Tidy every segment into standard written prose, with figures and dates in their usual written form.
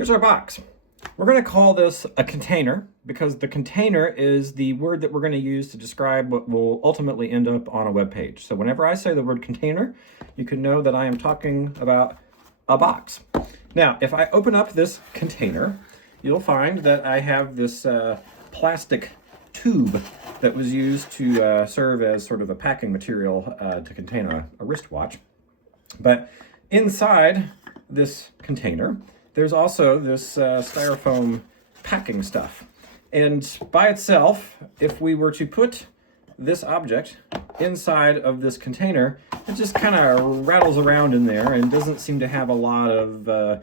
Here's our box. We're going to call this a container because the container is the word that we're going to use to describe what will ultimately end up on a web page. So whenever I say the word container, you can know that I am talking about a box. Now, if I open up this container, you'll find that I have this plastic tube that was used to serve as sort of a packing material to contain a wristwatch. But inside this container, there's also this styrofoam packing stuff. And by itself, if we were to put this object inside of this container, it just kind of rattles around in there and doesn't seem to have a lot of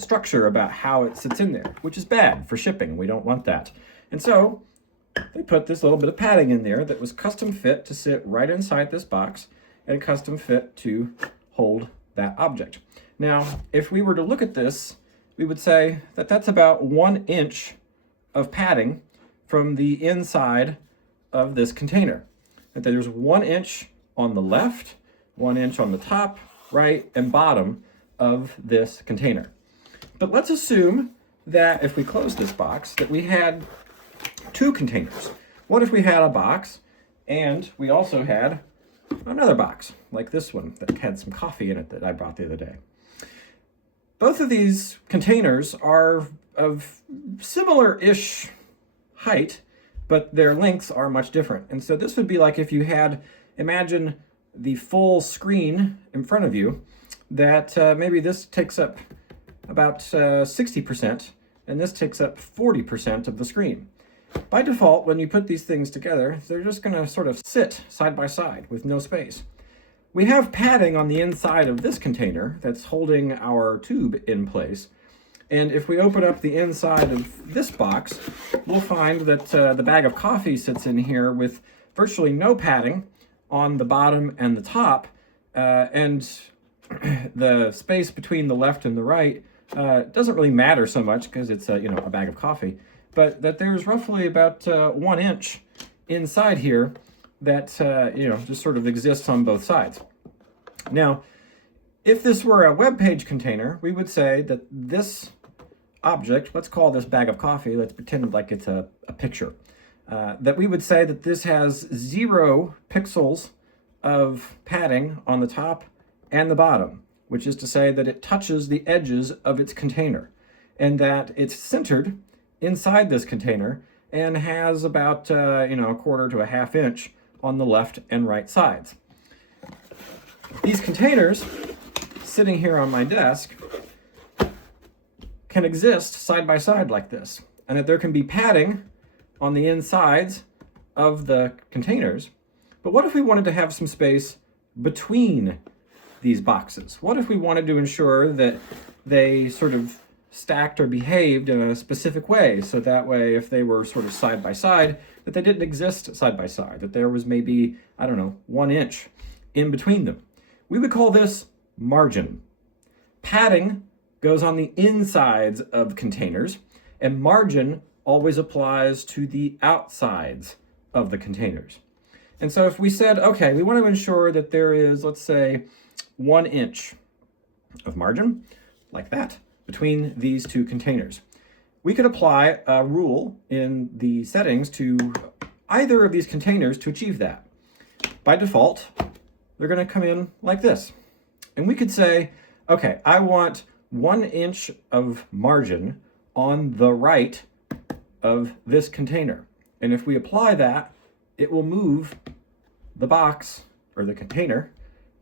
structure about how it sits in there, which is bad for shipping. We don't want that. And so they put this little bit of padding in there that was custom fit to sit right inside this box and custom fit to hold that object. Now, if we were to look at this, we would say that that's about 1 inch of padding from the inside of this container. That there's 1 inch on the left, 1 inch on the top, right, and bottom of this container. But let's assume that if we close this box, that we had 2 containers. What if we had a box and we also had another box, like this one that had some coffee in it that I brought the other day? Both of these containers are of similar-ish height, but their lengths are much different. And so this would be like if you had, imagine the full screen in front of you, that maybe this takes up about 60%, and this takes up 40% of the screen. By default, when you put these things together, they're just going to sort of sit side by side with no space. We have padding on the inside of this container that's holding our tube in place. And if we open up the inside of this box, we'll find that the bag of coffee sits in here with virtually no padding on the bottom and the top. And the space between the left and the right doesn't really matter so much because it's a bag of coffee. But that there's roughly about 1 inch inside here that just sort of exists on both sides. Now, if this were a web page container, we would say that this object, let's call this bag of coffee, let's pretend like it's a picture, that we would say that this has 0 pixels of padding on the top and the bottom, which is to say that it touches the edges of its container, and that it's centered inside this container and has about a quarter to a half inch on the left and right sides. These containers sitting here on my desk can exist side by side like this, and that there can be padding on the insides of the containers. But what if we wanted to have some space between these boxes? What if we wanted to ensure that they sort of stacked or behaved in a specific way, so that way if they were sort of side by side, that they didn't exist side by side, that there was maybe, 1 inch in between them? We would call this margin. Padding goes on the insides of containers, and margin always applies to the outsides of the containers. And so if we said, okay, we want to ensure that there is, let's say, 1 inch of margin, like that, between these 2 containers, we could apply a rule in the settings to either of these containers to achieve that. By default, they're going to come in like this. And we could say, okay, I want 1 inch of margin on the right of this container. And if we apply that, it will move the box or the container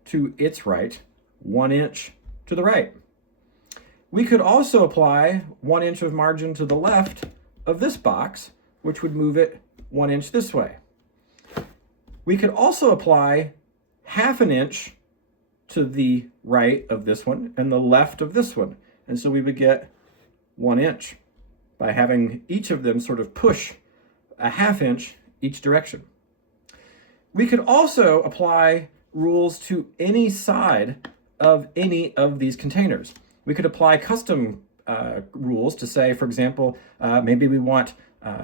to its right, 1 inch to the right. We could also apply 1 inch of margin to the left of this box, which would move it 1 inch this way. We could also apply half an inch to the right of this one and the left of this one. And so we would get 1 inch by having each of them sort of push a half inch each direction. We could also apply rules to any side of any of these containers. We could apply custom rules to say, for example, maybe we want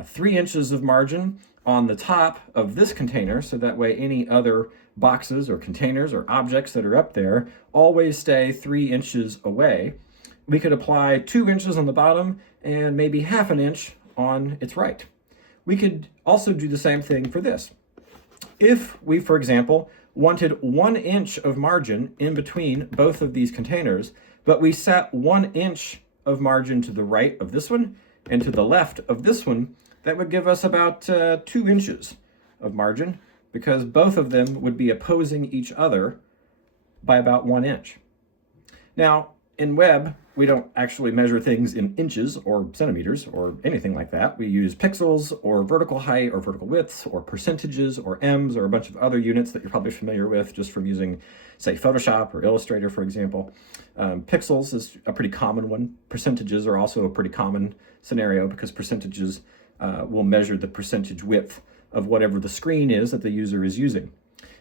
3 inches of margin on the top of this container, so that way any other boxes or containers or objects that are up there always stay 3 inches away. we could apply 2 inches on the bottom and maybe half an inch on its right. We could also do the same thing for this. If we, for example, wanted 1 inch of margin in between both of these containers, but we set 1 inch of margin to the right of this one and to the left of this one, that would give us about 2 inches of margin, because both of them would be opposing each other by about 1 inch. Now, in web, we don't actually measure things in inches or centimeters or anything like that. We use pixels or vertical height or vertical widths or percentages or ems or a bunch of other units that you're probably familiar with just from using, say, Photoshop or Illustrator, for example. Pixels is a pretty common one. Percentages are also a pretty common scenario because percentages will measure the percentage width of whatever the screen is that the user is using.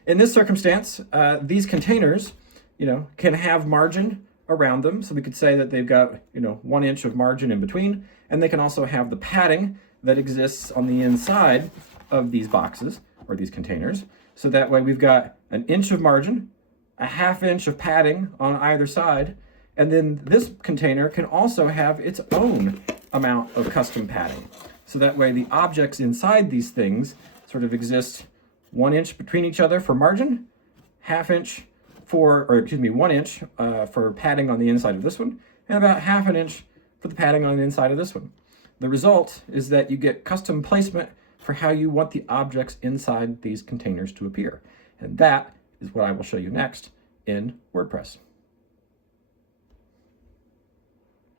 In this circumstance, these containers, can have margin around them. So we could say that they've got, 1 inch of margin in between, and they can also have the padding that exists on the inside of these boxes or these containers. So that way we've got 1 inch of margin, a ½ inch of padding on either side, and then this container can also have its own amount of custom padding. So that way the objects inside these things sort of exist 1 inch between each other for margin, 1/2 inch 1 inch for padding on the inside of this one, and about 1/2 inch for the padding on the inside of this one. The result is that you get custom placement for how you want the objects inside these containers to appear. And that is what I will show you next in WordPress.